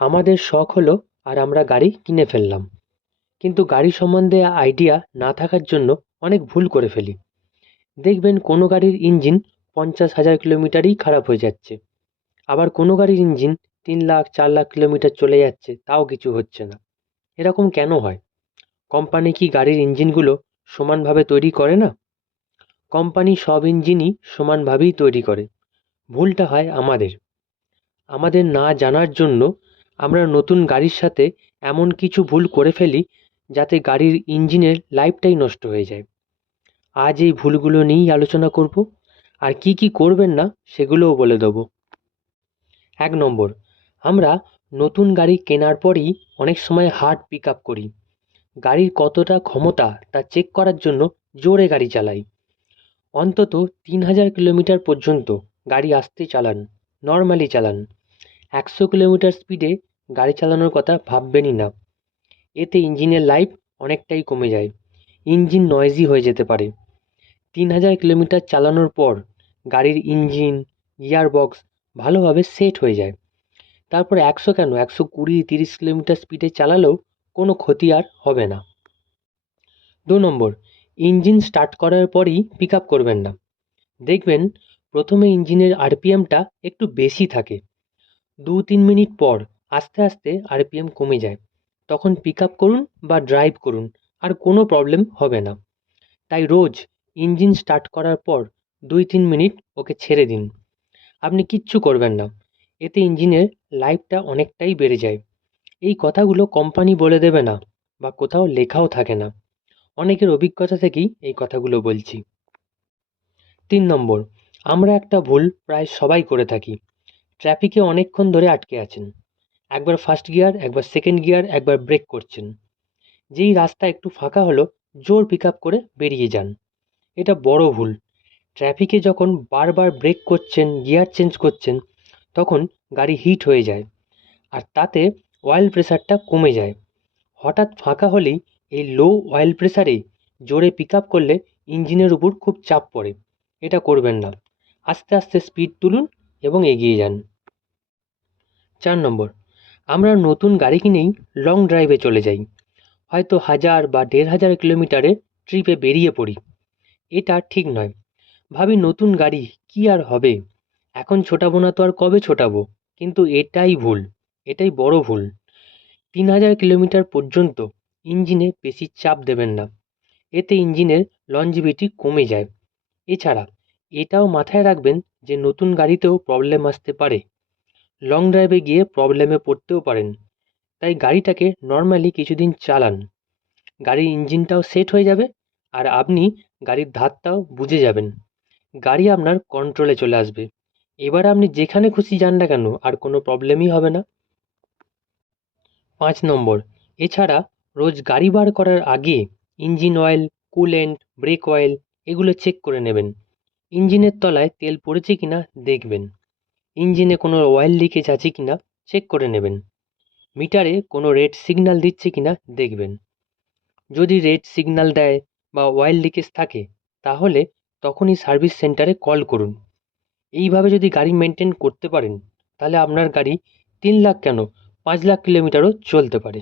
আমাদের শখ হলো আর আমরা গাড়ি কিনে ফেললাম, কিন্তু গাড়ি সম্বন্ধে আইডিয়া না থাকার জন্য অনেক ভুল করে ফেলি। দেখবেন কোনো গাড়ির ইঞ্জিন 50,000 কিলোমিটারেই খারাপ হয়ে যাচ্ছে, আবার কোনো গাড়ির ইঞ্জিন 3 লাখ 4 লাখ কিলোমিটার চলে যাচ্ছে, তাও কিছু হচ্ছে না। এরকম কেন হয়? কোম্পানি কি গাড়ির ইঞ্জিনগুলো সমানভাবে তৈরি করে না? কোম্পানি সব ইঞ্জিনই সমানভাবেই তৈরি করে। ভুলটা হয় আমাদের। আমাদের না জানার জন্য আমরা নতুন গাড়ির সাথে এমন কিছু ভুল করে ফেলি যাতে গাড়ির ইঞ্জিনের লাইফটাই নষ্ট হয়ে যায়। আজ এই ভুলগুলো নিয়েই আলোচনা করব, আর কি কি করবেন না সেগুলোও বলে দেবো। 1 নম্বর, আমরা নতুন গাড়ি কেনার পরই অনেক সময় হার্ড পিক আপ করি। গাড়ির কতটা ক্ষমতা তা চেক করার জন্য জোরে গাড়ি চালাই। অন্তত 3,000 কিলোমিটার পর্যন্ত গাড়ি আস্তে চালান, নর্মালি চালান। 100 কিলোমিটার স্পিডে গাড়ি চালানোর কথা ভাববেনই না। এতে ইঞ্জিনের লাইফ অনেকটাই কমে যায়, ইঞ্জিন নয়েজি হয়ে যেতে পারে। 3,000 কিলোমিটার চালানোর পর গাড়ির ইঞ্জিন, গিয়ারবক্স ভালোভাবে সেট হয়ে যায়। তারপর 100 কেন, 120-30 কিলোমিটার স্পিডে চালালেও কোনো ক্ষতি আর হবে না। 2 নম্বর, ইঞ্জিন স্টার্ট করার পরই পিক আপ করবেন না। দেখবেন প্রথমে ইঞ্জিনের আরপিএমটা একটু বেশি থাকে, 2-3 মিনিট পর আস্তে আস্তে আরপিএম কমে যায়। তখন পিক আপ করুন বা ড্রাইভ করুন, আর কোনো প্রবলেম হবে না। তাই রোজ ইঞ্জিন স্টার্ট করার পর 2-3 মিনিট ওকে ছেড়ে দিন। আপনি কিচ্ছু করবেন না, এতে ইঞ্জিনের লাইফটা অনেকটাই বেড়ে যায়। এই কথাগুলো কোম্পানি বলে দেবে না, বা কোথাও লেখাও থাকে না। অনেকের অভিজ্ঞতা থেকেই এই কথাগুলো বলছি। 3 নম্বর, আমরা একটা ভুল প্রায় সবাই করে থাকি। ট্রাফিকে অনেকক্ষণ ধরে আটকে আছেন, একবার ফার্স্ট গিয়ার, একবার সেকেন্ড গিয়ার, একবার ব্রেক করছেন। যেই রাস্তা একটু ফাঁকা হলো, জোর পিক আপ করে বেরিয়ে যান। এটা বড় ভুল। ট্রাফিকে যখন বারবার ব্রেক করছেন, গিয়ার চেঞ্জ করছেন, তখন গাড়ি হিট হয়ে যায়, আর তাতে অয়েল প্রেশারটা কমে যায়। হঠাৎ ফাঁকা হলেই এই লো অয়েল প্রেশারে জোরে পিক আপ করলে ইঞ্জিনের উপর খুব চাপ পড়ে। এটা করবেন না। আস্তে আস্তে স্পিড তুলুন এবং এগিয়ে যান। 4 নম্বর, আমরা নতুন গাড়ি কিনেই লং ড্রাইভে চলে যাই, হয়তো 1,000 বা 1,500 কিলোমিটারে ট্রিপে বেরিয়ে পড়ি। এটা ঠিক নয়। ভাবি নতুন গাড়ি, কি আর হবে, এখন ছোটাবো না তো আর কবে ছোটাবো? কিন্তু এটাই ভুল, এটাই বড় ভুল। 3,000 কিলোমিটার পর্যন্ত ইঞ্জিনে বেশি চাপ দেবেন না, এতে ইঞ্জিনের লঞ্জিভিটি কমে যায়। এছাড়া এটাও মাথায় রাখবেন যে নতুন গাড়িতেও প্রবলেম আসতে পারে, লং ড্রাইভে গিয়ে প্রবলেমে পড়তেও পারেন। তাই গাড়িটাকে নর্মালি কিছুদিন চালান, গাড়ির ইঞ্জিনটাও সেট হয়ে যাবে, আর আপনি গাড়ির ধারটাও বুঝে যাবেন। গাড়ি আপনার কন্ট্রোলে চলে আসবে। এবার আপনি যেখানে খুশি যান না কেন, আর কোনো প্রবলেমই হবে না। 5 নম্বর, এছাড়া রোজ গাড়ি বার করার আগে engine oil, coolant, break oil এগুলো চেক করে নেবেন। ইঞ্জিনের তলায় তেল পড়েছে কিনা দেখবেন। ইঞ্জিনে কোনো অয়েল লিকেজ আছে কিনা চেক করে নেবেন। মিটারে কোনো রেড সিগন্যাল দিচ্ছে কিনা দেখবেন। যদি রেড সিগন্যাল দেয় বা অয়েল লিকেজ থাকে, তাহলে তখনই সার্ভিস সেন্টারে কল করুন। এইভাবে যদি গাড়ি মেনটেন করতে পারেন, তাহলে আপনার গাড়ি 3 লাখ কেন, 5 লাখ কিলোমিটারও চলতে পারে।